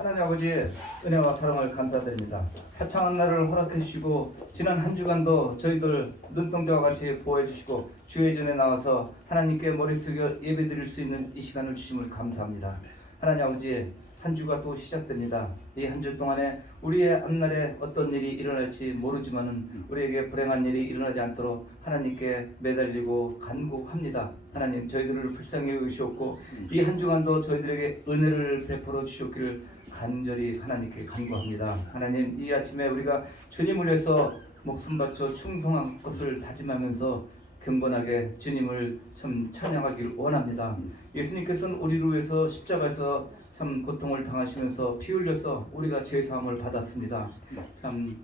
하나님 아버지의 은혜와 사랑을 감사드립니다. 화창한 날을 허락해 주시고 지난 한 주간도 저희들 눈동자와 같이 보호해 주시고 주의 전에 나와서 하나님께 머리 숙여 예배드릴 수 있는 이 시간을 주심을 감사합니다. 하나님 아버지, 한 주가 또 시작됩니다. 이 한 주 동안에 우리의 앞날에 어떤 일이 일어날지 모르지만은 우리에게 불행한 일이 일어나지 않도록 하나님께 매달리고 간구합니다. 하나님, 저희들을 불쌍히 여기시옵고 이 한 주간도 저희들에게 은혜를 베풀어 주시옵기를 간절히 하나님께 간구합니다. 하나님, 이 아침에 우리가 주님을 위해서 목숨 바쳐 충성한 것을 다짐하면서 경건하게 주님을 참 찬양하기를 원합니다. 예수님께서는 우리를 위해서 십자가에서 참 고통을 당하시면서 피 흘려서 우리가 죄 사함을 받았습니다. 참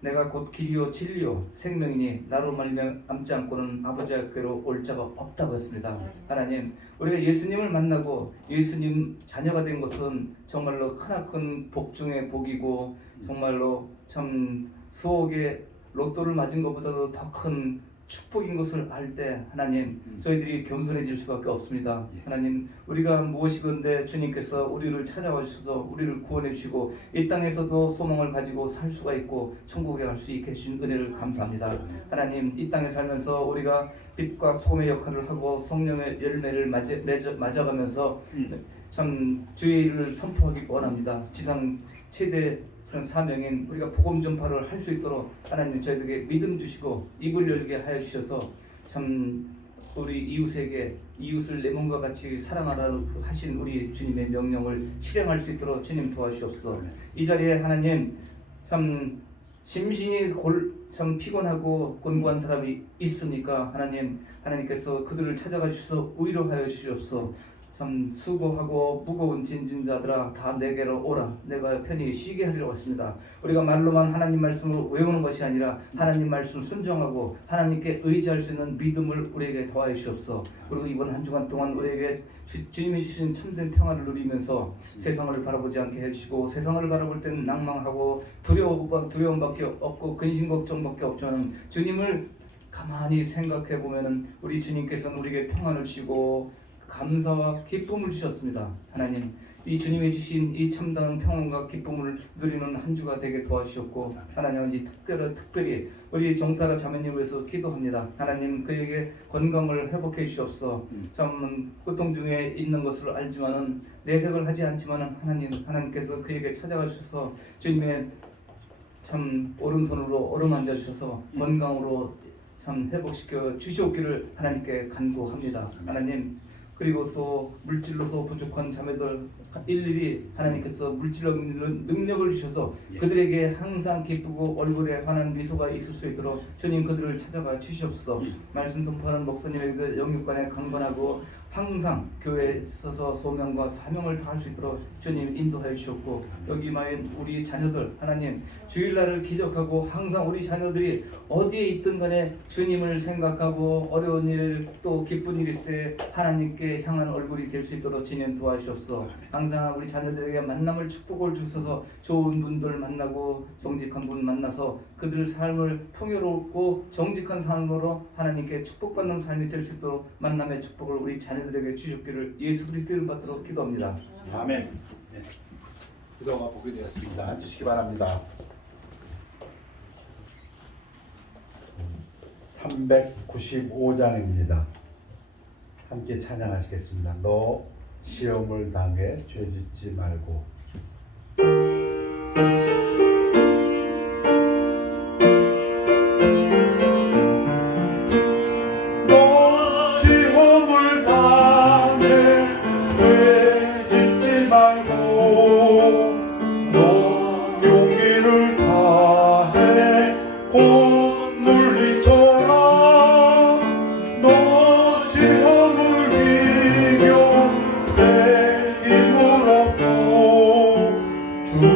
내가 곧 길이요 진리요 생명이니 나로 말미암지 않고는 아버지께로 올 자가 없다고 했습니다. 하나님, 우리가 예수님을 만나고 예수님 자녀가 된 것은 정말로 크나큰 복 중의 복이고 정말로 참 수억의 로또를 맞은 것보다도 더 큰 축복인 것을 알 때 하나님, 저희들이 겸손해질 수밖에 없습니다. 하나님, 우리가 무엇이건데 주님께서 우리를 찾아와 주셔서 우리를 구원해 주시고 이 땅에서도 소망을 가지고 살 수가 있고 천국에 갈 수 있게 해주신 은혜를 감사합니다. 하나님, 이 땅에 살면서 우리가 빛과 소금의 역할을 하고 성령의 열매를 맞아가면서 참 주의 일을 선포하기 원합니다. 지상 최대 사명인 우리가 복음 전파를 할 수 있도록 하나님 저희들에게 믿음 주시고 입을 열게 하여 주셔서 참 우리 이웃에게 이웃을 내 몸과 같이 사랑하라 하신 우리 주님의 명령을 실행할 수 있도록 주님 도와주시옵소서. 이 자리에 하나님 참 심신이 참 피곤하고 곤고한 사람이 있습니까? 하나님께서 그들을 찾아가 주셔서 위로하여 주시옵소서. 참 수고하고 무거운 짐진자들아 다 내게로 오라. 내가 편히 쉬게 하리라고 했습니다. 우리가 말로만 하나님 말씀을 외우는 것이 아니라 하나님 말씀을 순종하고 하나님께 의지할 수 있는 믿음을 우리에게 더하여 주옵소서. 그리고 이번 한 주간 동안 우리에게 주님이 주신 참된 평화를 누리면서 세상을 바라보지 않게 해주시고 세상을 바라볼 때는 낭망하고 두려움밖에 없고 근심 걱정밖에 없지만 주님을 가만히 생각해 보면은 우리 주님께서는 우리에게 평안을 주시고 감사와 기쁨을 주셨습니다. 하나님, 이 주님이 주신 이 참다운 평안과 기쁨을 누리는 한 주가 되게 도와주셨고 하나님, 이 특별히 우리 정사라 자매님을 위해서 기도합니다. 하나님, 그에게 건강을 회복해 주시옵소서. 참 고통 중에 있는 것을 알지만은 내색을 하지 않지만은 하나님께서 그에게 찾아가 주셔서 주님의 참 오른손으로 어루만져 주셔서 건강으로 참 회복시켜 주시옵기를 하나님께 간구합니다. 하나님, 그리고 또 물질로서 부족한 자매들 일일이 하나님께서 물질로 능력을 주셔서 그들에게 항상 기쁘고 얼굴에 환한 미소가 있을 수 있도록 주님 그들을 찾아가 주시옵소서. 말씀 선포하는 목사님에게 영육간에 강건하고 항상 교회에 있어서 소명과 사명을 다할 수 있도록 주님 인도하여 주셨고 여기 많은 우리 자녀들 하나님 주일날을 기억하고 항상 우리 자녀들이 어디에 있든 간에 주님을 생각하고 어려운 일 또 기쁜 일 있을 때 하나님께 향한 얼굴이 될 수 있도록 주님 도와주옵소서. 항상 우리 자녀들에게 만남을 축복을 주셔서 좋은 분들 만나고 정직한 분 만나서 그들 삶을 풍요롭고 정직한 삶으로 하나님께 축복받는 삶이 될 수 있도록 만남의 축복을 우리 자녀들에게 주셨기를 예수 그리스도 이름 받도록 기도합니다. 아멘. 네. 기도가 보게 되었습니다. 앉으시기 바랍니다. 395장입니다. 함께 찬양하시겠습니다. 너 시험을 당해 죄짓지 말고. 주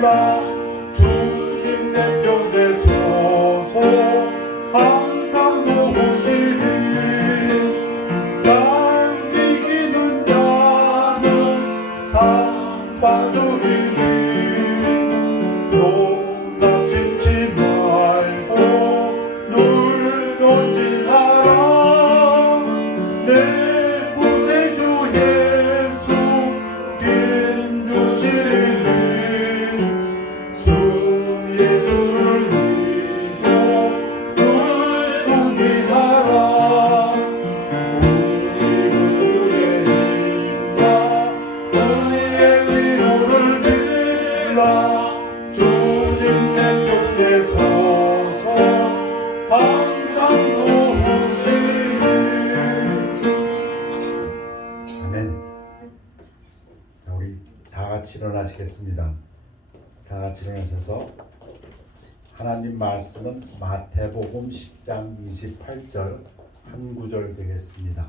빌라 주님 내 곁에 서서 항상 도우시리 날 이기는 자는 상 받으리니 농락심치 말고 늘 전진하라 내 구세주 예수 힘주시리니 주 예수를 믿고 늘 승리하라 우리 주의 힘과 그의 위로를 빌라 주님 내 곁에 서서 항상 도우시리. 아멘. 자, 우리 다 같이 일어나시겠습니다. 다 같이 일어나셔서 하나님 말씀은 마태복음 10장 28절 한 구절 되겠습니다.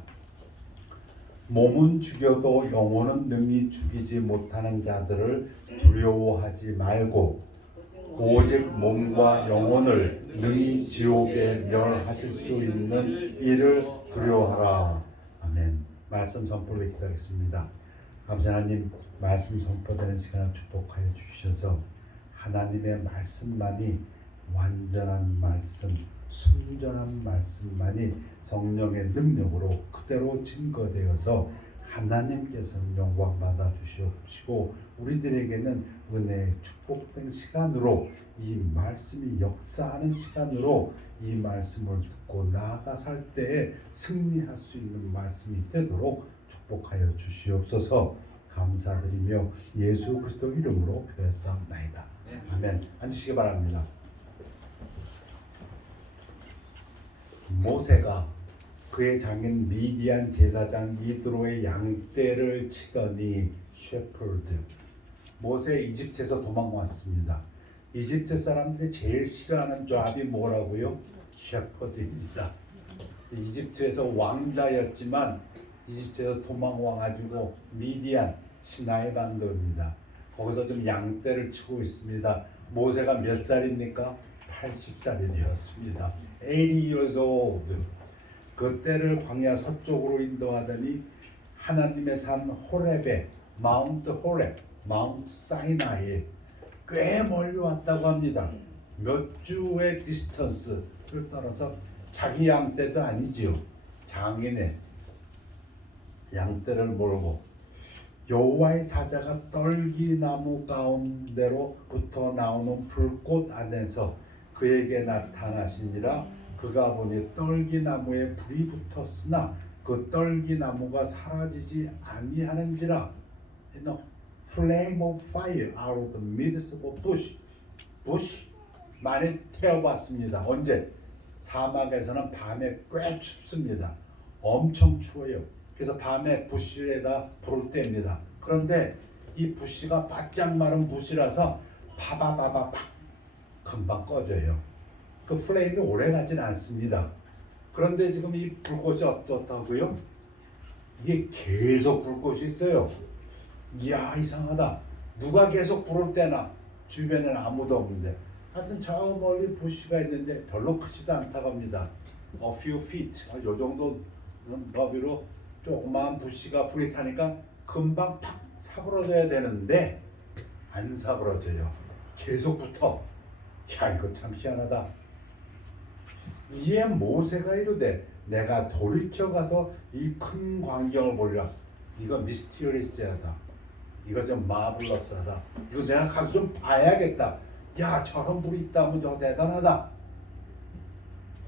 몸은 죽여도 영혼은 능히 죽이지 못하는 자들을 두려워하지 말고 오직 몸과 영혼을 능히 지옥에 멸하실 수 있는 이를 두려워하라. 아멘. 말씀 선포를 기도하겠습니다. 감사 하나님, 말씀 선포되는 시간을 축복하여 주셔서 하나님의 말씀만이 완전한 말씀, 순전한 말씀만이 성령의 능력으로 그대로 증거되어서 하나님께서는 영광 받아 주시옵시고 우리들에게는 은혜의 축복된 시간으로 이 말씀이 역사하는 시간으로 이 말씀을 듣고 나아가 살 때에 승리할 수 있는 말씀이 되도록 축복하여 주시옵소서. 감사드리며 예수 그리스도 이름으로 기도했사옵나이다. 아멘. 앉으시기 바랍니다. 모세가 그의 장인 미디안 제사장 이드로의 양떼를 치더니 셰퍼드. 모세 이집트에서 도망왔습니다. 이집트 사람들이 제일 싫어하는 잡이 뭐라고요? 셰퍼드입니다. 이집트에서 왕자였지만 이집트에서 도망와가지고 미디안 시나이 반도입니다. 거기서 좀 양떼를 치고 있습니다. 모세가 몇 살입니까? 80살이 되었습니다. 80 years old. 그때를 광야 서쪽으로 인도하더니 하나님의 산 호렙에 마운트 호렙, 마운트 사이나이에 꽤 멀리 왔다고 합니다. 몇 주의 디스턴스를 따라서 자기 양떼도 아니지요. 장인의 양떼를 몰고 여호와의 사자가 떨기나무 가운데로부터 나오는 불꽃 안에서 그에게 나타나시니라. 그가 보니 떨기나무에 불이 붙었으나 그 떨기나무가 사라지지 아니하는지라. In a flame of fire out of the midst of a bush. bush 많이 태워봤습니다. 언제? 사막에서는 밤에 꽤 춥습니다. 엄청 추워요. 그래서 밤에 부시에다 불을 뗍니다. 그런데 이 부시가 바짝 마른 부시라서 파바바바 팍 금방 꺼져요. 그 플레임이 오래 가진 않습니다. 그런데 지금 이 불꽃이 어떻다고요? 이게 계속 불꽃이 있어요. 이야, 이상하다. 누가 계속 불을 떼나? 주변에는 아무도 없는데. 하여튼 저 멀리 부시가 있는데 별로 크지도 않다고 합니다. A few feet. 요 정도 너비로 조그마한 부시가 불이 타니까 금방 팍 사그러져야 되는데 안 사그러져요. 계속 붙어. 야, 이거 참 희한하다. 이에 모세가 이르되 내가 돌이켜 가서 이 큰 광경을 보리라. 이거 미스티리스하다. 이거 좀 마블러스하다. 이거 내가 가서 좀 봐야겠다. 야, 저런 불이 있다면 저 대단하다.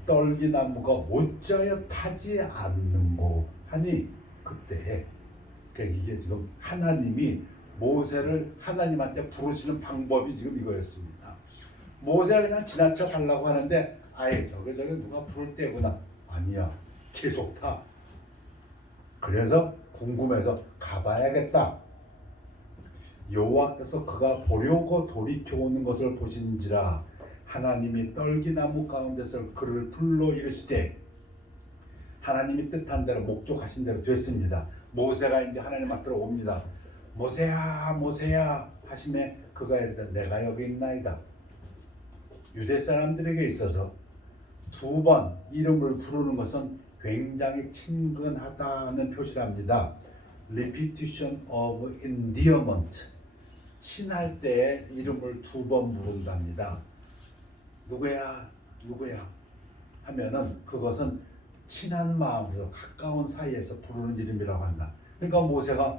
떨기나무가 어찌하여 타지 않는고 하니 그때 그러니까 이게 지금 하나님이 모세를 하나님한테 부르시는 방법이 지금 이거였습니다. 모세가 그냥 지나쳐 달라고 하는데 아예 저게 누가 불을 떼구나. 아니야. 계속 타. 그래서 궁금해서 가봐야겠다. 여호와께서 그가 보려고 돌이켜 오는 것을 보신지라 하나님이 떨기나무 가운데서 그를 불러 이르시되 하나님이 뜻한 대로 목적하신 대로 됐습니다. 모세가 이제 하나님 앞으로 옵니다. 모세야 모세야 하심에 그가 이르되 내가 여기 있나이다. 유대 사람들에게 있어서 두 번 이름을 부르는 것은 굉장히 친근하다는 표시랍니다. Repetition of endearment. 친할 때에 이름을 두 번 부른답니다. 누구야? 누구야? 하면은 그것은 친한 마음으로 가까운 사이에서 부르는 이름이라고 한다. 그러니까 모세가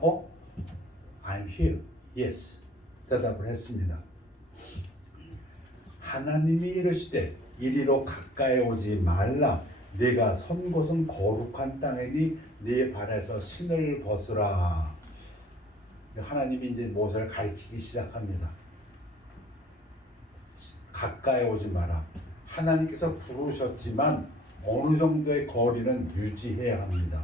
I'm here. Yes. 대답을 했습니다. 하나님이 이르시되 이리로 가까이 오지 말라. 네가 선 곳은 거룩한 땅이니 네 발에서 신을 벗으라. 하나님이 이제 모세를 가리키기 시작합니다. 가까이 오지 마라. 하나님께서 부르셨지만 어느 정도의 거리는 유지해야 합니다.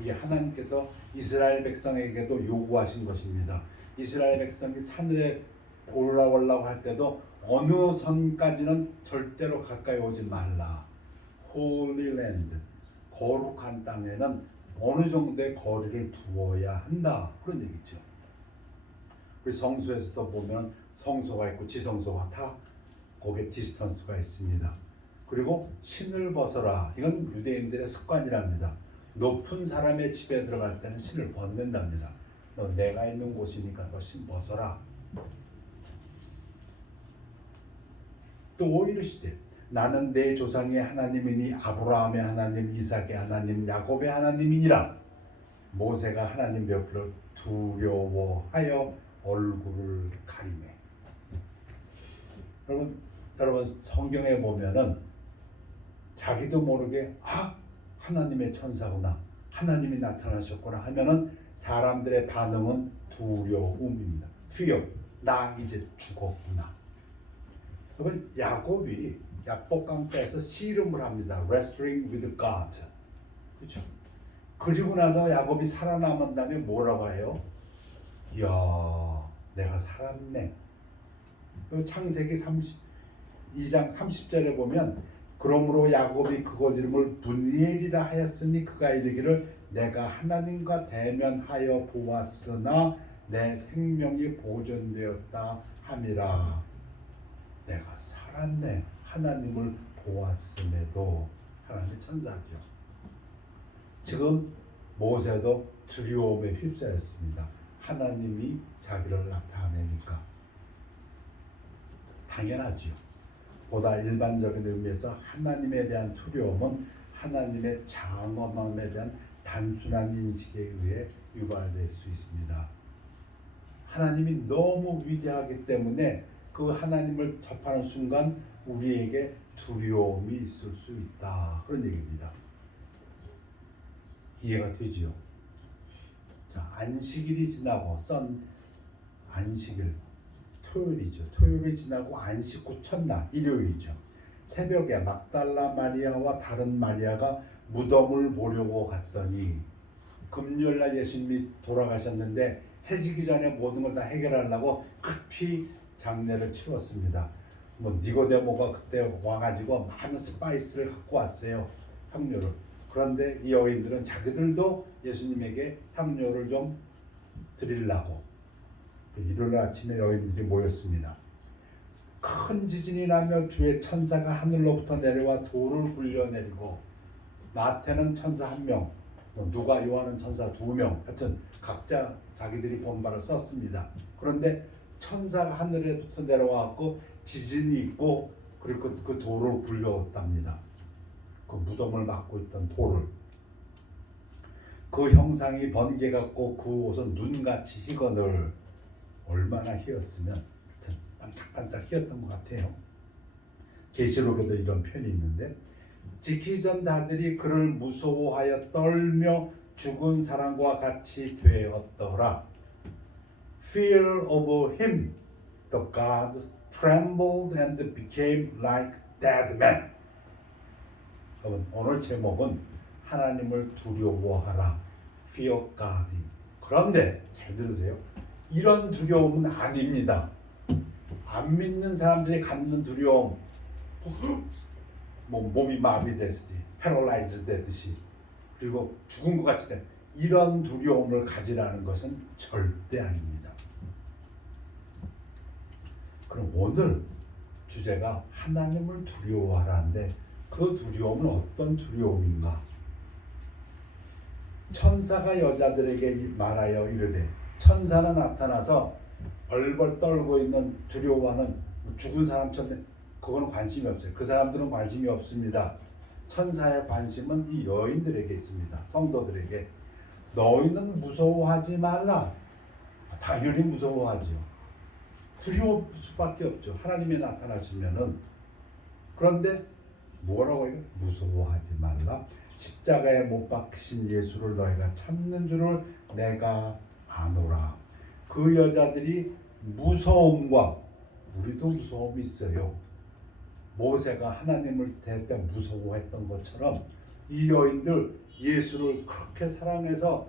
이게 하나님께서 이스라엘 백성에게도 요구하신 것입니다. 이스라엘 백성이 산에 올라오려고 할 때도 어느 선까지는 절대로 가까이 오지 말라. Holy Land, 거룩한 땅에는 어느 정도의 거리를 두어야 한다. 그런 얘기죠. 우리 성소에서도 보면 성소가 있고 지성소가 다 거기에 디스턴스가 있습니다. 그리고 신을 벗어라. 이건 유대인들의 습관이랍니다. 높은 사람의 집에 들어갈 때는 신을 벗는답니다. 너 내가 있는 곳이니까 너 신 벗어라. 또 이르시되 나는 내 조상의 하나님이니 아브라함의 하나님, 이삭의 하나님, 야곱의 하나님이니라. 모세가 하나님 뵙기를 두려워하여 얼굴을 가리매. 여러분 성경에 보면은 자기도 모르게 하나님의 천사구나, 하나님이 나타나셨구나 하면은 사람들의 반응은 두려움입니다. fear. 나 이제 죽었구나. 여러분 야곱이 야복강가에서 씨름을 합니다. wrestling with God. 그렇죠? 그리고 나서 야곱이 살아남은 다음에 뭐라고 해요? 이야, 내가 살았네. 창세기 2장 30절에 보면 그러므로 야곱이 그곳 이름을 분이엘이라 하였으니 그가 이르기를 내가 하나님과 대면하여 보았으나 내 생명이 보존되었다 함이라. 내가 살았네. 하나님을 보았음에도. 하나님의 천사죠. 지금 모세도 두려움에 휩싸였습니다. 하나님이 자기를 나타내니까. 당연하죠. 보다 일반적인 의미에서 하나님에 대한 두려움은 하나님의 장엄함에 대한 단순한 인식에 의해 유발될 수 있습니다. 하나님이 너무 위대하기 때문에 그 하나님을 접하는 순간 우리에게 두려움이 있을 수 있다. 그런 얘기입니다. 이해가 되지요? 자, 안식일이 지나고 안식일 토요일이죠. 토요일이 지나고 안식 후 첫날 일요일이죠. 새벽에 막달라 마리아와 다른 마리아가 무덤을 보려고 갔더니 금요일날 예수님이 돌아가셨는데 해지기 전에 모든 걸 다 해결하려고 급히 장례를 치렀습니다. 니고데모가 그때 와가지고 많은 스파이스를 갖고 왔어요. 향료를. 그런데 이 여인들은 자기들도 예수님에게 향료를 좀 드리려고 일요일 아침에 여인들이 모였습니다. 큰 지진이 나며 주의 천사가 하늘로부터 내려와 돌을 굴려내리고 마태는 천사 1명, 누가 요한은 천사 2명, 하여튼 각자 자기들이 본 바를 썼습니다. 그런데 천사가 하늘에부터 내려와갖고 지진이 있고 그리고 그 돌을 굴렸답니다. 그 무덤을 막고 있던 돌을. 그 형상이 번개 같고 그 옷은 눈같이 희거늘. 얼마나 희었으면 반짝반짝 희었던 것 같아요. 계시록에도 이런 편이 있는데 지키기 전 다들이 그를 무서워하여 떨며 죽은 사람과 같이 되었더라. Fear of him, the gods trembled and became like dead men. 여러분, 오늘 제목은 하나님을 두려워하라. Fear God. 그런데 잘 들으세요. 이런 두려움은 아닙니다. 안 믿는 사람들이 갖는 두려움, 몸이 마비됐으니 패러라이즈 되듯이 그리고 죽은 것 같이 된 이런 두려움을 가지라는 것은 절대 아닙니다. 그럼 오늘 주제가 하나님을 두려워하라는데 그 두려움은 어떤 두려움인가? 천사가 여자들에게 말하여 이르되 천사는 나타나서 벌벌 떨고 있는 두려워하는 죽은 사람처럼 그거는 관심이 없어요. 그 사람들은 관심이 없습니다. 천사의 관심은 이 여인들에게 있습니다. 성도들에게 너희는 무서워하지 말라. 당연히 무서워하죠. 두려울 수밖에 없죠. 하나님이 나타나시면은. 그런데 뭐라고 해요? 무서워하지 말라. 십자가에 못 박히신 예수를 너희가 찾는 줄을 내가 아노라. 그 여자들이 무서움과 우리도 무서움이 있어요. 모세가 하나님을 대할 때 무서워했던 것처럼 이 여인들 예수를 그렇게 사랑해서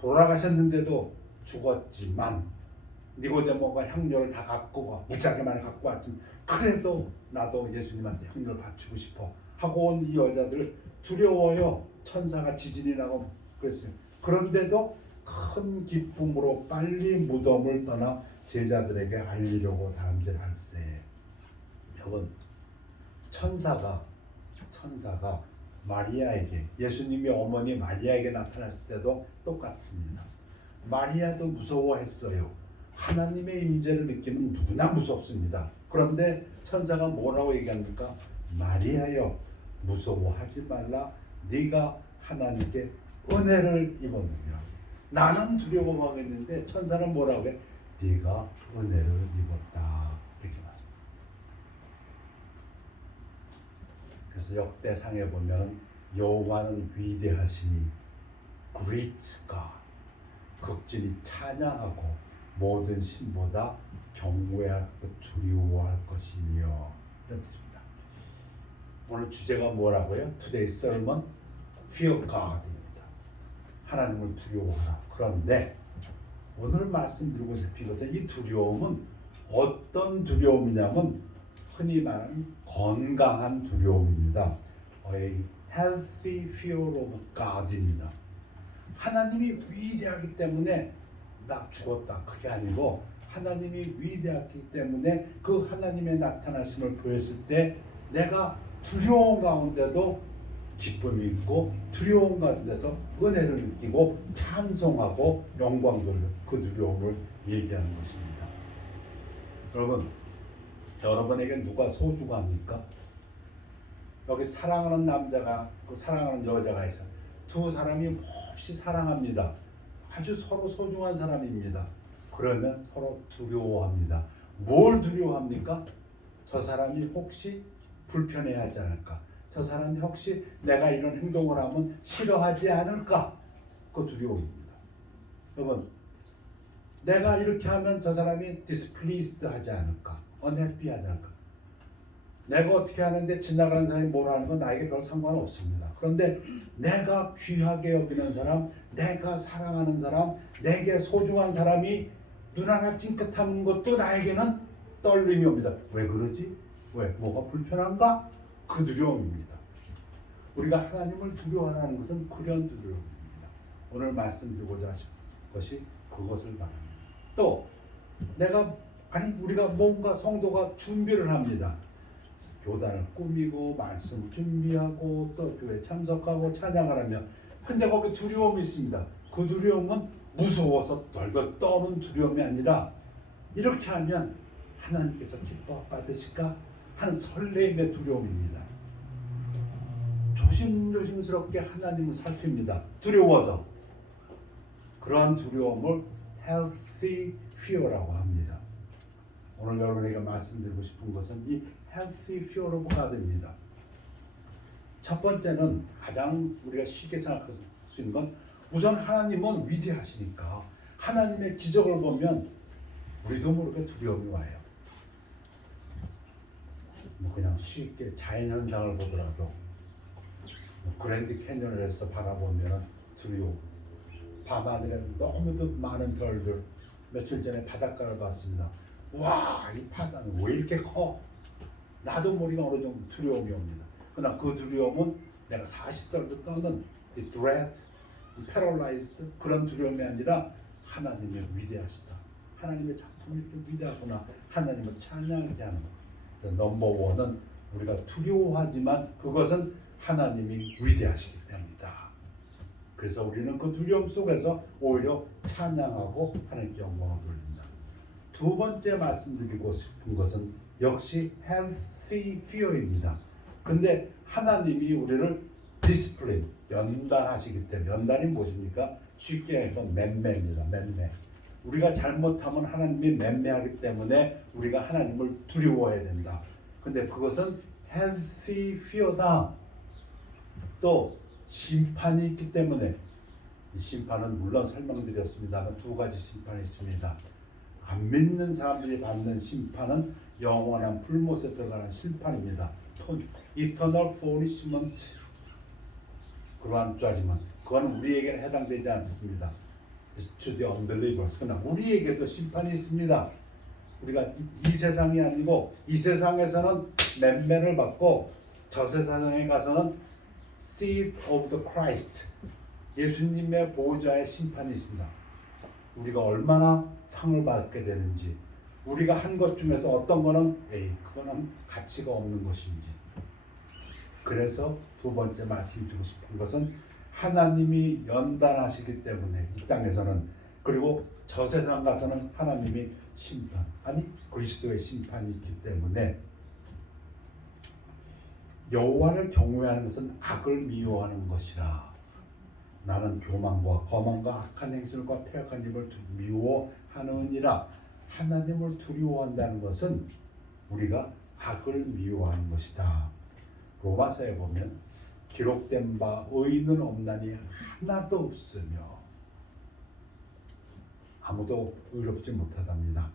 돌아가셨는데도 죽었지만 니고데모가 향료를 다 갖고 와 무지하게 많이 갖고 왔지만 그래도 나도 예수님한테 향료를 바치고 싶어 하고 온 이 여자들 두려워요. 천사가 지진이 나고 그랬어요. 그런데도 큰 기쁨으로 빨리 무덤을 떠나 제자들에게 알리려고 다름질할세. 여러분, 천사가 마리아에게, 예수님이 어머니 마리아에게 나타났을 때도 똑같습니다. 마리아도 무서워했어요. 하나님의 임재를 느끼면 누구나 무섭습니다. 그런데 천사가 뭐라고 얘기합니까? 마리아여, 무서워하지 말라. 네가 하나님께 은혜를 입었느니라. 나는 두려워하겠는데 천사는 뭐라고 해? 네가 은혜를 입었다. 이렇게 말합니다. 그래서 역대상에 보면 여호와는 위대하시니 Great God, 극진히 찬양하고 모든 신보다 경외하고 두려워할 것이며 이런 뜻입니다. 오늘 주제가 뭐라고요? Today's sermon, Fear God입니다. 하나님을 두려워하라. 그런데 오늘 말씀드리고 싶은 것은 이 두려움은 어떤 두려움이냐면 흔히 말하는 건강한 두려움입니다. A healthy fear of God입니다. 하나님이 위대하기 때문에 나 죽었다. 그게 아니고 하나님이 위대하기 때문에 그 하나님의 나타나심을 보였을 때 내가 두려운 가운데도 기쁨이 있고 두려운 가운데서 은혜를 느끼고 찬송하고 영광 돌려 그 두려움을 얘기하는 것입니다. 여러분에게 누가 소중합니까? 여기 사랑하는 남자가 그 사랑하는 여자가 있어요. 두 사람이 몹시 사랑합니다. 아주 서로 소중한 사람입니다. 그러면 서로 두려워합니다. 뭘 두려워합니까? 저 사람이 혹시 불편해하지 않을까? 저 사람이 혹시 내가 이런 행동을 하면 싫어하지 않을까? 그 두려움입니다. 여러분, 내가 이렇게 하면 저 사람이 displeased 하지 않을까? unhappy 하지 않을까? 내가 어떻게 하는데 지나가는 사람이 뭐라 하는 건 나에게 별 상관없습니다. 그런데 내가 귀하게 여기는 사람, 내가 사랑하는 사람, 내게 소중한 사람이 눈 하나 찡긋한 것도 나에게는 떨림이 옵니다. 왜 그러지? 왜? 뭐가 불편한가? 그 두려움입니다. 우리가 하나님을 두려워하는 것은 그런 두려움입니다. 오늘 말씀드리고자 하신 것이 그것을 말합니다. 또 우리가 뭔가 성도가 준비를 합니다. 교단을 꾸미고 말씀 준비하고 또 교회 참석하고 찬양을 하며 근데 거기 두려움이 있습니다. 그 두려움은 무서워서 덜덜 떠는 두려움이 아니라 이렇게 하면 하나님께서 기뻐 받으실까 하는 설레임의 두려움입니다. 조심스럽게 하나님을 살핍니다. 두려워서. 그러한 두려움을 healthy fear라고 합니다. 오늘 여러분에게 말씀드리고 싶은 것은 이 healthy fear of God입니다. 첫 번째는 가장 우리가 쉽게 생각할 수 있는 건 우선 하나님은 위대하시니까 하나님의 기적을 보면 우리도 모르게 두려움이 와요. 그냥 쉽게 자연현상을 보더라도 그랜드 캐니언에서 바라보면 두려워. 밤하늘에 너무도 많은 별들. 며칠 전에 바닷가를 봤습니다. 와, 이 바다는 왜 이렇게 커? 나도 모르게 어느 정도 두려움이 옵니다. 그러나 그 두려움은 내가 40달도 떠는 이 dread, paralyzed 그런 두려움이 아니라 하나님의 위대하시다. 하나님의 작품이 좀 위대하구나. 하나님을 찬양하게 하는 것. 넘버 원은 우리가 두려워하지만 그것은 하나님이 위대하시기 때문이다. 그래서 우리는 그 두려움 속에서 오히려 찬양하고 하나님께 영광을 돌린다. 두 번째 말씀드리고 싶은 것은 역시 healthy fear입니다. 근데 하나님이 우리를 discipline, 연단하시기 때문에, 연단이 무엇입니까? 쉽게 해서 맴매입니다. 맴매. 우리가 잘못하면 하나님이 맴매하기 때문에 우리가 하나님을 두려워해야 된다. 근데 그것은 healthy fear다. 또 심판이 있기 때문에, 이 심판은 물론 설명드렸습니다만 두 가지 심판이 있습니다. 안 믿는 사람들이 받는 심판은 영원한 불못에 들어가는 심판입니다. Eternal punishment, 그러한 judgment. 그건 우리에게는 해당되지 않습니다. It's to the unbelievers. 그러나 우리에게도 심판이 있습니다. 우리가 이 세상이 아니고 이 세상에서는 맴매를 받고 저 세상에 가서는 seat of the Christ, 예수님의 보호자의 심판이 있습니다. 우리가 얼마나 상을 받게 되는지, 우리가 한 것 중에서 어떤 거는 그거는 가치가 없는 것인지. 그래서 두 번째 말씀드리고 싶은 것은 하나님이 연단하시기 때문에 이 땅에서는, 그리고 저 세상 가서는 하나님이 심판, 아니 그리스도의 심판이 있기 때문에 여호와를 경외하는 것은 악을 미워하는 것이라. 나는 교만과 거만과 악한 행실과 패역한 입을 미워하느니라. 하나님을 두려워한다는 것은 우리가 악을 미워하는 것이다. 로마서에 보면 기록된 바 의인은 없나니 하나도 없으며 아무도 의롭지 못하답니다.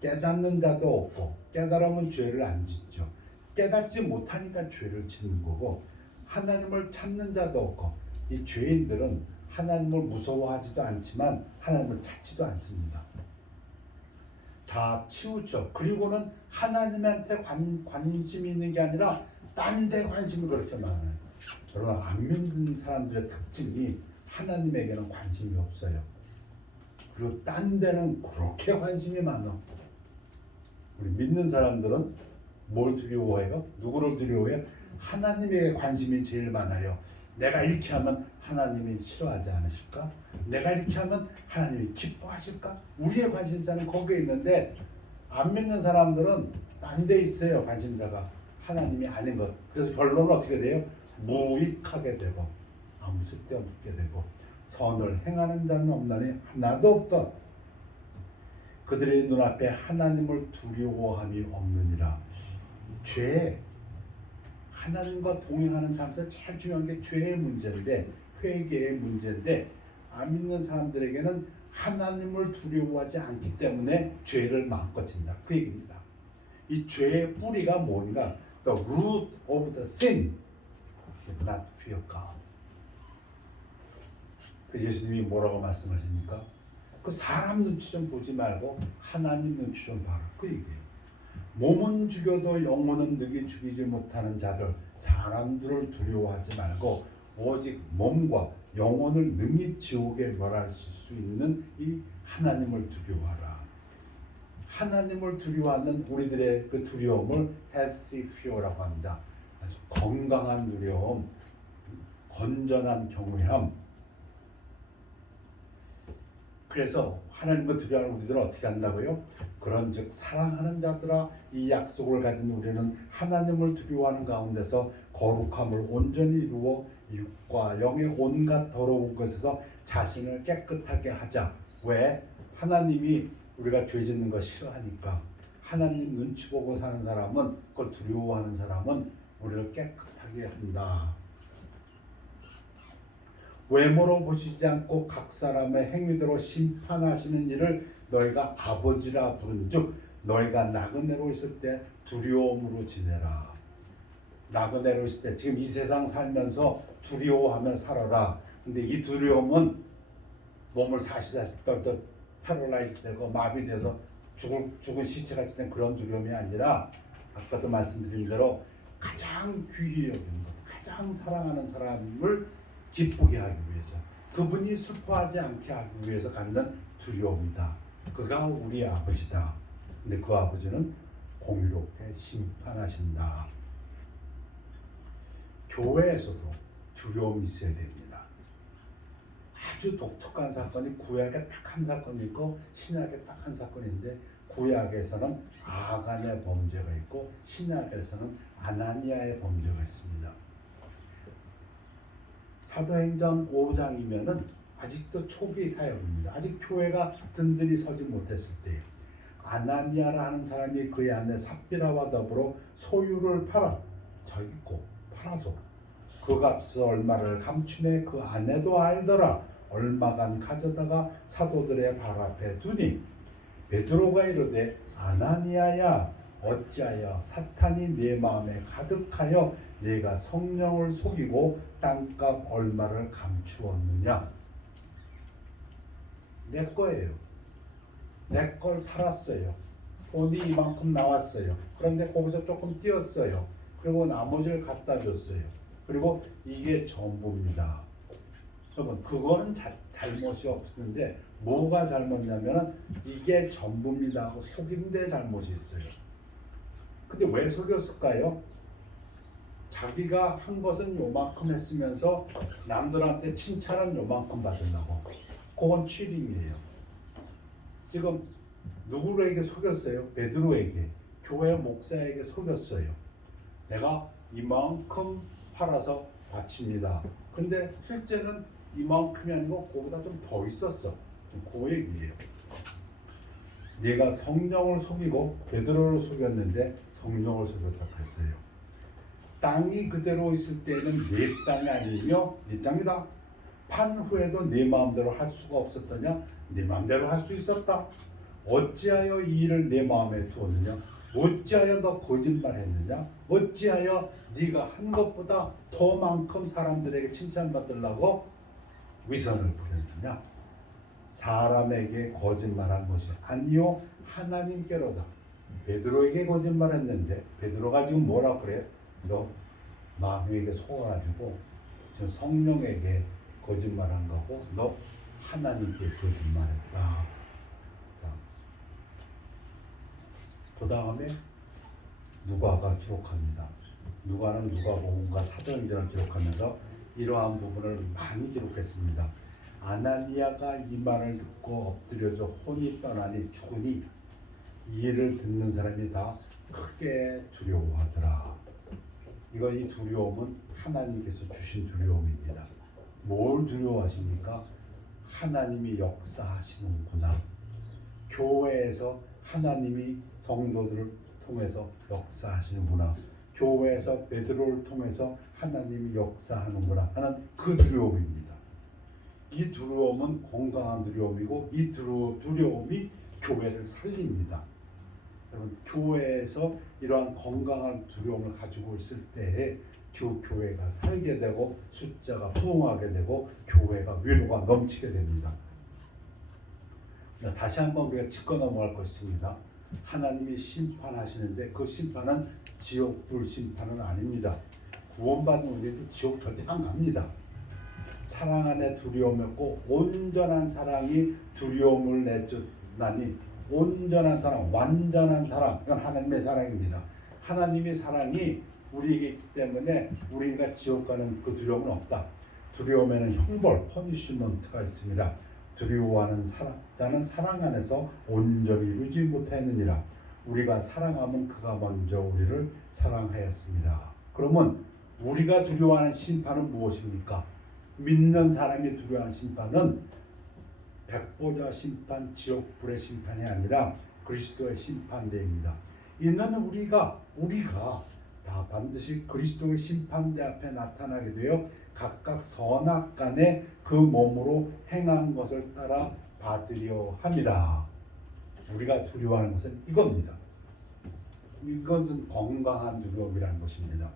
깨닫는 자도 없고, 깨달으면 죄를 안 짓죠. 깨닫지 못하니까 죄를 짓는 거고, 하나님을 찾는 자도 없고, 이 죄인들은 하나님을 무서워하지도 않지만 하나님을 찾지도 않습니다. 다 치우쳐. 그리고는 하나님한테 관심이 있는 게 아니라 딴 데 관심이 그렇게 많아요. 여러분, 안 믿는 사람들의 특징이 하나님에게는 관심이 없어요. 그리고 딴 데는 그렇게 관심이 많아. 우리 믿는 사람들은 뭘 두려워해요? 누구를 두려워해요? 하나님에게 관심이 제일 많아요. 내가 이렇게 하면 하나님이 싫어하지 않으실까? 내가 이렇게 하면 하나님이 기뻐하실까? 우리의 관심사는 거기에 있는데, 안 믿는 사람들은 딴 데 있어요. 관심사가 하나님이 아닌 것. 그래서 결론은 어떻게 돼요? 무익하게 되고 아무 쓸데없게 되고, 선을 행하는 자는 없나니 하나도 없다. 그들의 눈앞에 하나님을 두려워함이 없느니라. 죄, 하나님과 동행하는 삶에서 제일 중요한 게 죄의 문제인데, 회개의 문제인데, 안 믿는 사람들에게는 하나님을 두려워하지 않기 때문에 죄를 마음껏 진다. 그 얘기입니다. 이 죄의 뿌리가 뭔가? The root of the sin, not fear God. 예수님이 뭐라고 말씀하십니까? 그 사람 눈치 좀 보지 말고 하나님 눈치 좀 봐라. 그 얘기예요. 몸은 죽여도 영혼은 능히 죽이지 못하는 자들, 사람들을 두려워하지 말고 오직 몸과 영혼을 능히 지옥에 멸하실 수 있는 이 하나님을 두려워하라. 하나님을 두려워하는 우리들의 그 두려움을 healthy fear라고 합니다. 아주 건강한 두려움, 건전한 경외함. 그래서 하나님을 두려워하는 우리들은 어떻게 한다고요? 그런즉 사랑하는 자들아, 이 약속을 가진 우리는 하나님을 두려워하는 가운데서 거룩함을 온전히 이루어 육과 영의 온갖 더러운 것에서 자신을 깨끗하게 하자. 왜? 하나님이 우리가 죄 짓는 거 싫어하니까. 하나님 눈치 보고 사는 사람은, 그걸 두려워하는 사람은 우리를 깨끗하게 한다. 외모로 보시지 않고 각 사람의 행위대로 심판하시는 일을 너희가 아버지라 부른즉 너희가 나그네로 있을 때 두려움으로 지내라. 나그네로 있을 때, 지금 이 세상 살면서 두려워하며 살아라. 근데 이 두려움은 몸을 사시사시 떨떠 패럴라이즈 되고 마비돼서 죽은 시체같이 된 그런 두려움이 아니라, 아까도 말씀드린 대로 가장 귀히 여기는 것, 가장 사랑하는 사람을 기쁘게 하기 위해서, 그분이 슬퍼하지 않게 하기 위해서 갖는 두려움이다. 그가 우리 아버지다. 근데 그 아버지는 공의롭게 심판하신다. 교회에서도 두려움이 있어야 됩니다. 아주 독특한 사건이 구약에 딱 한 사건이 있고 신약에 딱 한 사건인데, 구약에서는 아간의 범죄가 있고 신약에서는 아나니아의 범죄가 있습니다. 사도행전 5장이면은 아직도 초기 사역입니다. 아직 교회가 든든히 서지 못했을 때 아나니아라 하는 사람이 그의 아내 삽비라와 더불어 소유를 팔아, 자기 거 팔아서 그 값을 얼마를 감추매 그 아내도 알더라. 얼마간 가져다가 사도들의 발 앞에 두니 베드로가 이르되 아나니아야, 어찌하여 사탄이 내 마음에 가득하여 내가 성령을 속이고 땅값 얼마를 감추었느냐. 내 거예요. 내 걸 팔았어요. 돈이 이만큼 나왔어요. 그런데 거기서 조금 띄었어요. 그리고 나머지를 갖다 줬어요. 그리고 이게 전부입니다. 여러분, 그거는 잘못이 없는데 뭐가 잘못냐면 이게 전부입니다 하고 속인 데 잘못이 있어요. 근데 왜 속였을까요? 자기가 한 것은 요만큼 했으면서 남들한테 칭찬은 요만큼 받으려고. 그건 취림이에요. 지금 누구에게 속였어요? 베드로에게, 교회 목사에게 속였어요. 내가 이만큼 팔아서 바칩니다. 근데 실제는 이만큼이 아니고 그보다 좀 더 있었어. 그 얘기예요. 내가 성령을 속이고 베드로를 속였는데 성령을 속였다고 했어요. 땅이 그대로 있을 때는 내 땅이 아니며 네 땅이다. 판 후에도 내 마음대로 할 수가 없었더냐? 내 마음대로 할 수 있었다. 어찌하여 이 일을 내 마음에 두었느냐? 어찌하여 너 거짓말했느냐? 어찌하여 네가 한 것보다 더 만큼 사람들에게 칭찬받으려고 위선을 부렸느냐? 사람에게 거짓말한 것이 아니요 하나님께로다. 베드로에게 거짓말했는데 베드로가 지금 뭐라 그래요? 너 마귀에게 속아가지고 지금 성령에게 거짓말한 거고 너 하나님께 거짓말했다. 그 다음에 누가가 기록합니다. 누가는 누가복음과 사도행전을 기록하면서 이러한 부분을 많이 기록했습니다. 아나니아가 이 말을 듣고 엎드려져 혼이 떠나니 죽으니 이 일을 듣는 사람이 다 크게 두려워하더라. 이 두려움은 하나님께서 주신 두려움입니다. 뭘 두려워하십니까? 하나님이 역사하시는구나. 교회에서 하나님이 성도들을 통해서 역사하시는구나. 교회에서 베드로를 통해서 하나님이 역사하는구나 하는 그 두려움입니다. 이 두려움은 건강한 두려움이고 이 두려움이 교회를 살립니다. 여러분, 교회에서 이러한 건강한 두려움을 가지고 있을 때에 교회가 살게 되고 숫자가 부흥하게 되고 교회가 위로가 넘치게 됩니다. 다시 한번 우리가 짚고 넘어갈 것입니다. 하나님이 심판하시는데 그 심판은 지옥불 심판은 아닙니다. 구원받은 우리도 지옥 절대 안 갑니다. 사랑 안에 두려움이 없고 온전한 사랑이 두려움을 내쫓나니 온전한 사랑, 완전한 사랑, 이건 하나님의 사랑입니다. 하나님의 사랑이 우리에게 있기 때문에 우리가 지옥 가는 그 두려움은 없다. 두려움에는 형벌, 퍼니시먼트가 있습니다. 두려워하는 자는 사랑 안에서 온전히 이루지 못하느니라. 우리가 사랑하면 그가 먼저 우리를 사랑하였습니다. 그러면 우리가 두려워하는 심판은 무엇입니까? 믿는 사람이 두려워하는 심판은 백보자 심판, 지옥불의 심판이 아니라 그리스도의 심판대입니다. 이는 우리가 다 반드시 그리스도의 심판대 앞에 나타나게 되어 각각 선악간에 그 몸으로 행한 것을 따라 받으려 함이라. 우리가 두려워하는 것은 이겁니다. 이것은 건강한 두려움이라는 것입니다.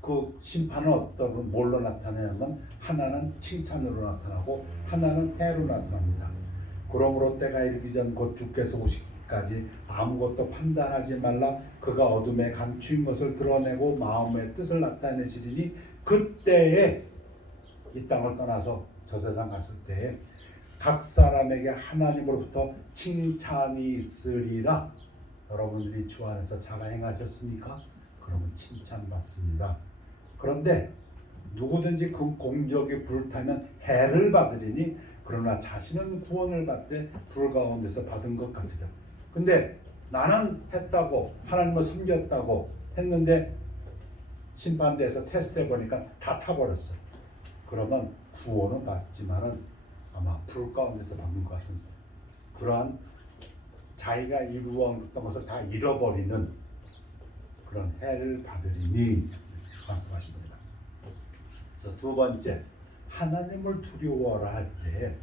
그 심판은 어떤 뭘로 나타나냐면 하나는 칭찬으로 나타나고 하나는 해로 나타납니다. 그러므로 때가 이르기 전 곧 주께서 오시기까지 아무것도 판단하지 말라. 그가 어둠에 감추인 것을 드러내고 마음의 뜻을 나타내시리니 그때에 이 땅을 떠나서 저 세상 갔을 때에 각 사람에게 하나님으로부터 칭찬이 있으리라. 여러분들이 주 안에서 잘 행하셨습니까? 그러면 칭찬받습니다. 그런데 누구든지 그 공적에 불타면 해를 받으리니 그러나 자신은 구원을 받되 불 가운데서 받은 것 같으라. 근데 나는 했다고 하나님을 섬겼다고 했는데 심판대에서 테스트해 보니까 다 타버렸어. 그러면 구원은 받지만은 아마 불 가운데서 받는 것 같은 그러한 자기가 이루었던 것을 다 잃어버리는 그런 해를 받으리니 말씀하십니다. 그래서 두 번째, 하나님을 두려워하라 할 때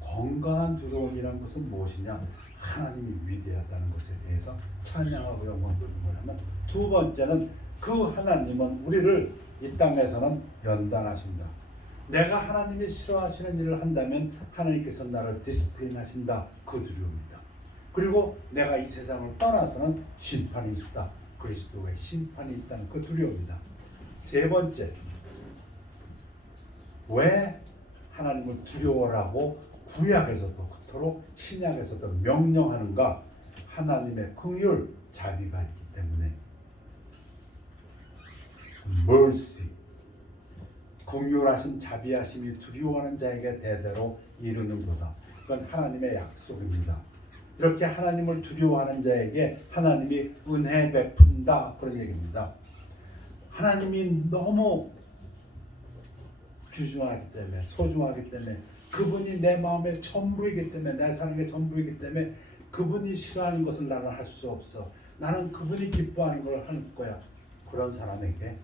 건강한 두려움이란 것은 무엇이냐? 하나님이 위대하다는 것에 대해서 찬양하고 영광 돌리는 거라면, 두 번째는 그 하나님은 우리를 이 땅에서는 연단하신다. 내가 하나님이 싫어하시는 일을 한다면 하나님께서 나를 디스플레인 하신다. 그 두려움이다. 그리고 내가 이 세상을 떠나서는 심판이 있다. 그리스도의 심판이 있다는 그 두려움이다. 세 번째, 왜 하나님을 두려워라고 구약에서도 그토록 신약에서도 명령하는가? 하나님의 긍휼, 자비가 있기 때문에. mercy, 긍휼하신 자비하심이 두려워하는 자에게 대대로 이르는도다. 그건 하나님의 약속입니다. 이렇게 하나님을 두려워하는 자에게 하나님이 은혜 베푼다, 그런 얘기입니다. 하나님이 너무 귀중하기 때문에, 소중하기 때문에, 그분이 내 마음의 전부이기 때문에, 내 삶의 전부이기 때문에 그분이 싫어하는 것을 나는 할 수 없어. 나는 그분이 기뻐하는 걸 할 거야. 그런 사람에게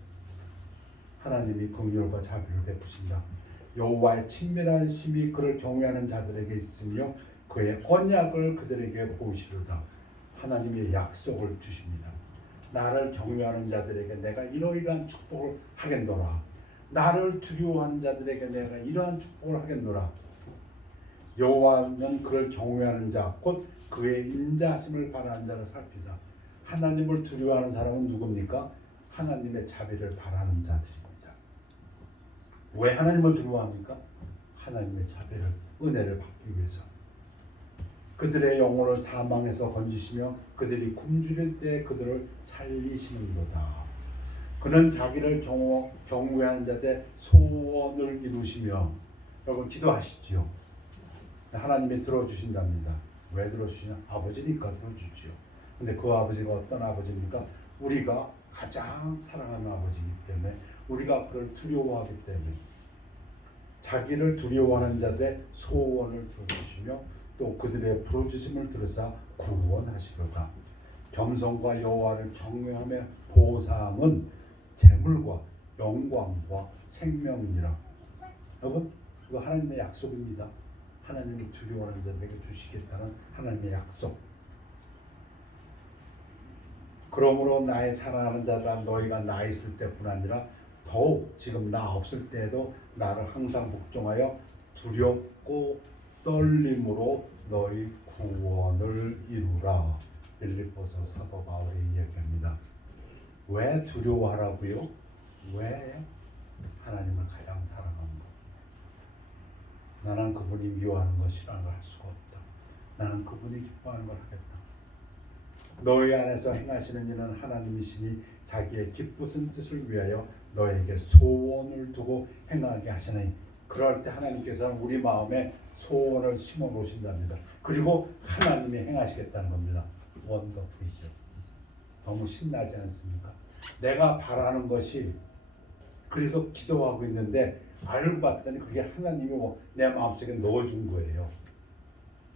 하나님이 긍휼과 자비를 베푸신다. 여호와의 친밀한 심이 그를 경외하는 자들에게 있으며 그의 언약을 그들에게 보이시리로다. 하나님의 약속을 주십니다. 나를 경외하는 자들에게 내가 이러이러한 축복을 하겠노라. 나를 두려워하는 자들에게 내가 이러한 축복을 하겠노라. 여호와는 그를 경외하는 자 곧 그의 인자하심을 바라는 자를 살피사. 하나님을 두려워하는 사람은 누굽니까? 하나님의 자비를 바라는 자들입니다. 왜 하나님을 두려워합니까? 하나님의 자비를, 은혜를 받기 위해서. 그들의 영혼을 사망에서 건지시며 그들이 굶주릴 때 그들을 살리시는도다. 그는 자기를 경외하는 자들의 소원을 이루시며. 여러분 기도하시지요. 하나님이 들어주신답니다. 왜 들어주시냐? 아버지니까 들어주지요. 근데 그 아버지가 어떤 아버지입니까? 우리가 가장 사랑하는 아버지이기 때문에, 우리가 그를 두려워하기 때문에 자기를 두려워하는 자들의 소원을 들어주시며 또 그들의 부르짖음을 들으사 구원하시로다. 겸손과 여호와를 경외하며 보상은 재물과 영광과 생명이니라. 여러분, 이거 하나님의 약속입니다. 하나님을 두려워하는 자들에게 주시겠다는 하나님의 약속. 그러므로 나의 사랑하는 자들아, 너희가 나 있을 때뿐 아니라 더욱 지금 나 없을 때에도 나를 항상 복종하여 두렵고 떨림으로 너희 구원을 이루라. 빌립보서 사도 바울이 이야기합니다. 왜 두려워하라고요? 왜? 하나님을 가장 사랑하는 것. 나는 그분이 미워하는 것, 싫어하는 걸 할 수가 없다. 나는 그분이 기뻐하는 걸 하겠다. 너희 안에서 행하시는 이는 하나님이시니 자기의 기쁘신 뜻을 위하여 너에게 소원을 두고 행하게 하시나니. 그럴 때 하나님께서는 우리 마음에 소원을 심어 놓으신답니다. 그리고 하나님이 행하시겠다는 겁니다. 원더풀이죠. 너무 신나지 않습니까? 내가 바라는 것이, 그래서 기도하고 있는데 알고 봤더니 그게 하나님이 내 마음속에 넣어준 거예요.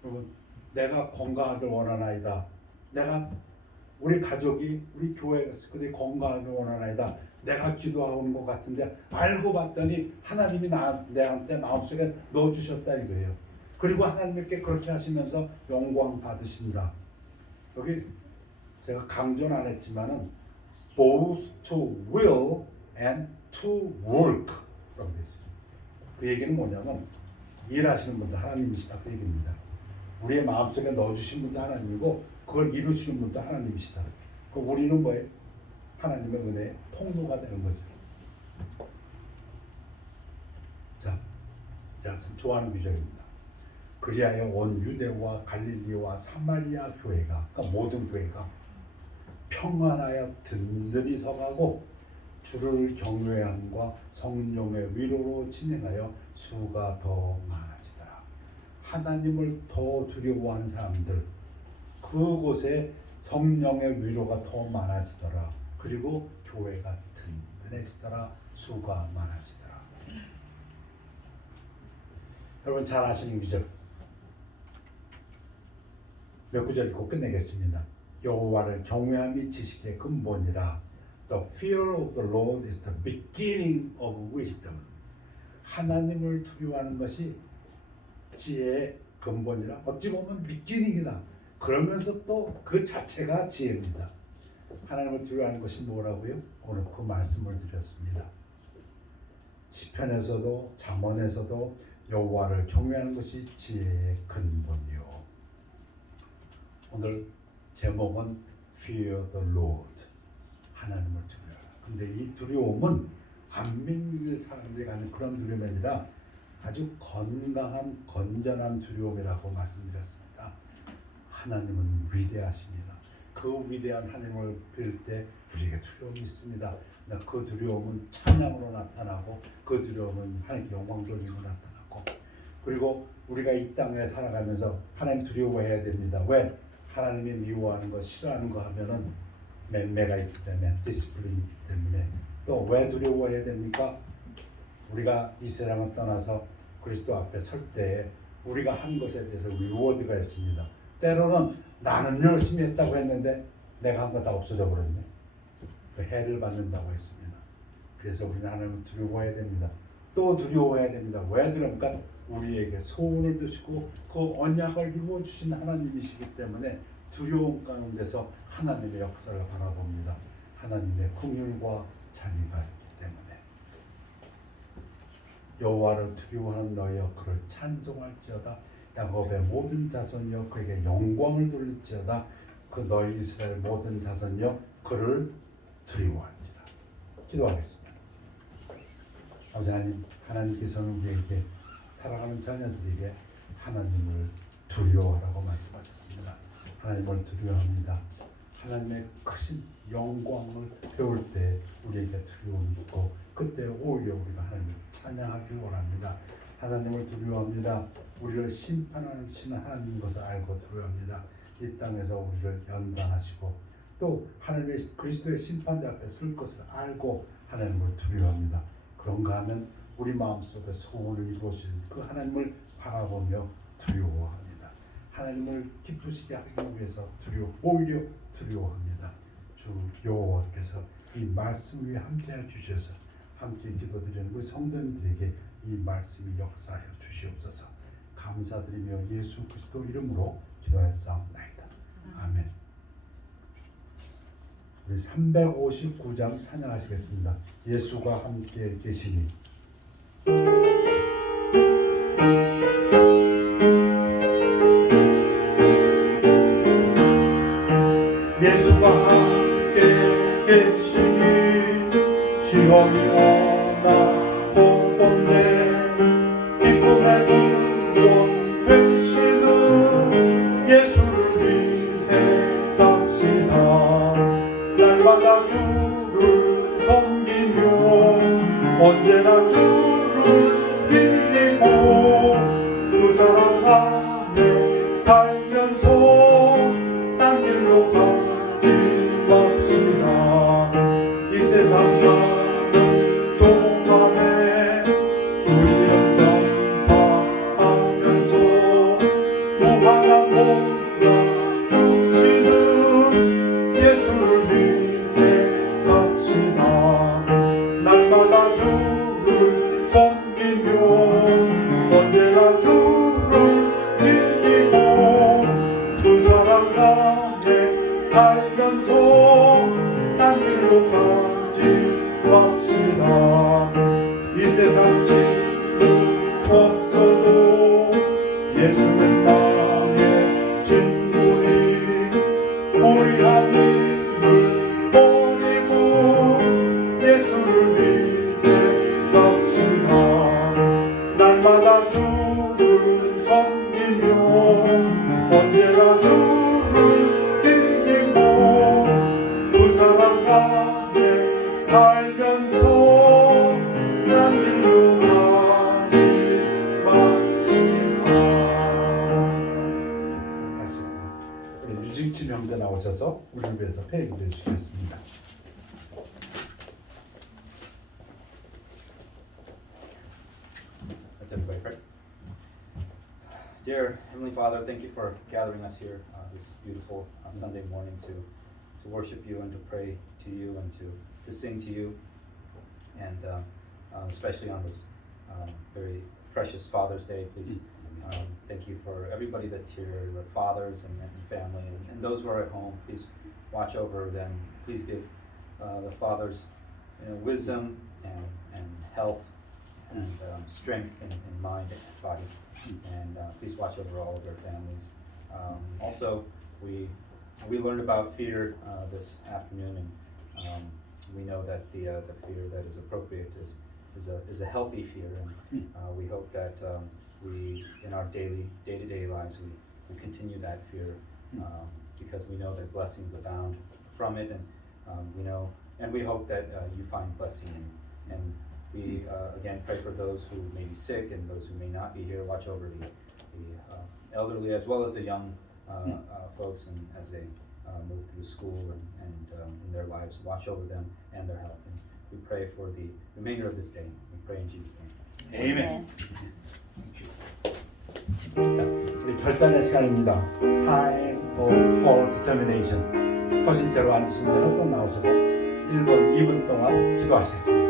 여러분, 내가 건강하길 원하나이다. 내가 우리 가족이, 우리 교회가 그들이 건강하길 원하나이다. 내가 기도하는 것 같은데 알고 봤더니 하나님이 내한테 마음속에 넣어주셨다 이거예요. 그리고 하나님께 그렇게 하시면서 영광 받으신다. 여기 제가 강조는 안 했지만은 both to will and to work 라고 되어 있어요. 그 얘기는 뭐냐면 일하시는 분도 하나님이시다 그 얘기입니다. 우리의 마음속에 넣어주신 분도 하나님이고 그걸 이루시는 분도 하나님이시다. 그 우리는 뭐예요? 하나님의 은혜의 통로가 되는 거죠. 자, 제가 참 좋아하는 규정입니다. 그리하여 온 유대와 갈릴리와 사마리아 교회가, 그러니까 모든 교회가 평안하여 든든히 서가고 주를 경외함과 성령의 위로로 진행하여 수가 더 많아지더라. 하나님을 더 두려워하는 사람들, 그곳에 성령의 위로가 더 많아지더라. 그리고 교회가 든든해지더라. 수가 많아지더라. 여러분 잘 아시는 구절 몇 구절 읽고 끝내겠습니다. 여호와를 경외함이 지식의 근본이라. The fear of the Lord is the beginning of wisdom. 하나님을 두려워하는 것이 지혜의 근본이라. 어찌 보면 beginning이다. 그러면서 또 그 자체가 지혜입니다. 하나님을 두려워하는 것이 뭐라고요? 오늘 그 말씀을 드렸습니다. 시편에서도 잠언에서도 여호와를 경외하는 것이 지혜의 근본이요. 오늘 제목은 Fear the Lord. 하나님을 두려워하라. 근데 이 두려움은 안 믿는 사람들이 가는 그런 두려움이 아니라 아주 건강한 건전한 두려움이라고 말씀드렸습니다. 하나님은 위대하십니다. 그 위대한 하나님을 뵐 때 우리에게 두려움이 있습니다. 그 두려움은 찬양으로 나타나고 그 두려움은 하나님께 영광 돌리고 나타나고, 그리고 우리가 이 땅에 살아가면서 하나님 두려워해야 됩니다. 왜? 하나님이 미워하는 거 싫어하는 거 하면은 맹매가 있기 때문에, 디스플린이 있기 때문에. 또 왜 두려워해야 됩니까? 우리가 이 세상을 떠나서 그리스도 앞에 설 때 우리가 한 것에 대해서 리워드가 있습니다. 때로는 나는 열심히 했다고 했는데 내가 한 거 다 없어져 버렸네. 그 해를 받는다고 했습니다. 그래서 우리는 하나님을 두려워해야 됩니다. 또 두려워해야 됩니다. 왜 그러니까 우리에게 소원을 두시고 그 언약을 이루어 주신 하나님이시기 때문에 두려움 가운데서 하나님의 역사를 바라봅니다. 하나님의 긍휼과 자비가 있기 때문에. 여호와를 두려워하는 너희여 그를 찬송할지어다. 야곱의 모든 자손이여 그에게 영광을 돌릴지어다. 그 너희 이스라엘 모든 자손이여 그를 두려워할지라. 기도하겠습니다. 아버지 하나님, 하나님께서는 우리에게 살아가는 자녀들에게 하나님을 두려워하라고 말씀하셨습니다. 하나님을 두려워합니다. 하나님의 크신 영광을 배울 때 우리에게 두려움이 있고 그때 오히려 우리가 하나님을 찬양하기를 원합니다. 하나님을 두려워합니다. 우리를 심판하시는 하나님인 것을 알고 두려워합니다. 이 땅에서 우리를 연단하시고 또 하나님의 그리스도의 심판대 앞에 설 것을 알고 하나님을 두려워합니다. 그런가 하면 우리 마음속에 소원을 이루어주신 그 하나님을 바라보며 두려워합니다. 하나님을 기쁘시게 하기 위해서 오히려 두려워합니다. 주 여호와께서 이 말씀 위에 함께해 주셔서 함께 기도드리는 우리 성도님들에게 이 말씀이 역사하여 주시옵소서. 감사드리며 예수 그리스도 이름으로 기도하였사옵나이다. 아멘. 우리 359장 찬양하시겠습니다. 예수가 함께 계시니. 예수가 함께 계시니 시험이 오나 복없네. 기쁨의 근원 되시는 예수를 위해 삽시다. 날마다 주를 섬기며 언제나 주를 빌리고 그 사랑 안에 살면서 딴 길로 가지 맙시다. 이 세상 사는 동안에 형제 나오셔서 우리를 위해서 회개해 주시겠습니다. Let's everybody pray. Dear Heavenly Father, thank you for gathering us here this beautiful Sunday morning to worship you and to pray to you and to sing to you, and especially on this very precious Father's Day. Please thank you for everybody that's here, the fathers and family, and those who are at home. Please watch over them. Please give the fathers wisdom and health and strength in mind and body. And please watch over all of their families. Also, we learned about fear this afternoon, and we know that the fear that is appropriate is a healthy fear, and we hope that we in our day-to-day lives we continue that fear, because we know that blessings abound from it, and we know and we hope that you find blessing and we again pray for those who may be sick and those who may not be here. Watch over the elderly as well as the young folks, and as they move through school and in their lives. Watch over them and their health. And we pray for the remainder of this day. We pray in Jesus' name. 아멘. 자, 우리 결단의 시간입니다. Time for determination. 서신자로 앉으신 채로 또 나오셔서 1분, 2분 동안 기도하시겠습니다.